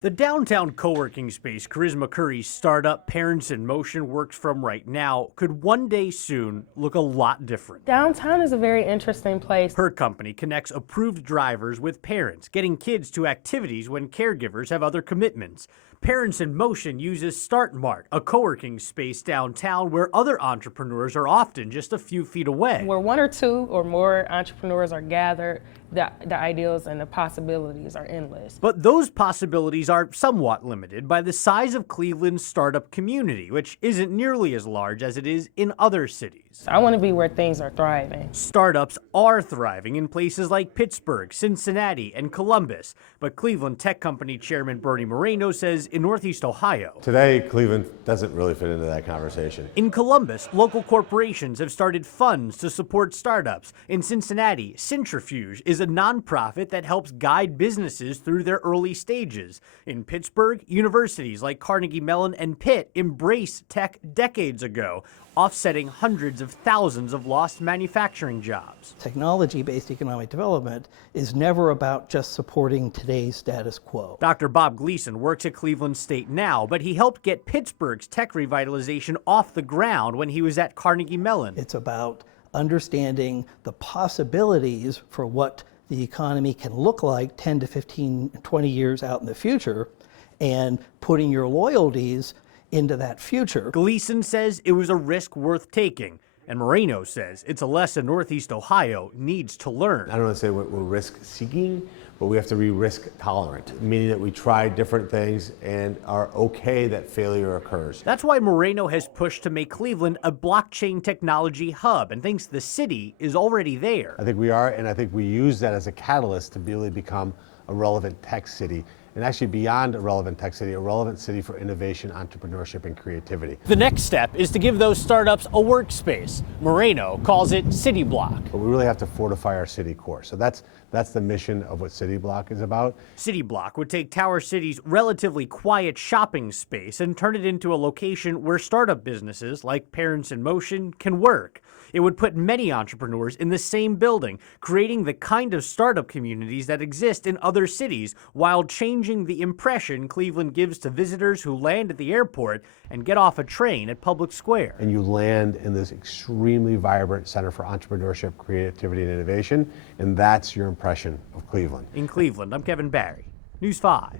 The downtown co-working space Charisma Curry's startup Parents in Motion works from right now could one day soon look a lot different. Downtown is a very interesting place. Her company connects approved drivers with parents, getting kids to activities when caregivers have other commitments. Parents in Motion uses StartMart, a co-working space downtown where other entrepreneurs are often just a few feet away. Where one or two or more entrepreneurs are gathered, the ideals and the possibilities are endless. But those possibilities are somewhat limited by the size of Cleveland's startup community, which isn't nearly as large as it is in other cities. I want to be where things are thriving. Startups are thriving in places like Pittsburgh, Cincinnati, and Columbus, but Cleveland tech company chairman Bernie Moreno says in Northeast Ohio, today, Cleveland doesn't really fit into that conversation. In Columbus, local corporations have started funds to support startups. In Cincinnati, Centrifuge is a nonprofit that helps guide businesses through their early stages. In Pittsburgh, universities like Carnegie Mellon and Pitt embraced tech decades ago, offsetting hundreds of thousands of lost manufacturing jobs. Technology-based economic development is never about just supporting today's status quo. Dr. Bob Gleason works at Cleveland State now, but he helped get Pittsburgh's tech revitalization off the ground when he was at Carnegie Mellon. It's about understanding the possibilities for what the economy can look like 10 to 15, 20 years out in the future, and putting your loyalties into that future. Gleason says it was a risk worth taking, and Moreno says it's a lesson Northeast Ohio needs to learn. I don't want to say we're risk-seeking, but we have to be risk-tolerant, meaning that we try different things and are okay that failure occurs. That's why Moreno has pushed to make Cleveland a blockchain technology hub and thinks the city is already there. I think we are, and I think we use that as a catalyst to really become a relevant tech city, and actually beyond a relevant tech city, a relevant city for innovation, entrepreneurship, and creativity. The next step is to give those startups a workspace. Moreno calls it City Block. But we really have to fortify our city core. So that's the mission of what City Block is about. City Block would take Tower City's relatively quiet shopping space and turn it into a location where startup businesses like Parents in Motion can work. It would put many entrepreneurs in the same building, creating the kind of startup communities that exist in other cities while changing the impression Cleveland gives to visitors who land at the airport and get off a train at Public Square. And you land in this extremely vibrant center for entrepreneurship, creativity, and innovation, and that's your impression of Cleveland. In Cleveland, I'm Kevin Barry, News 5.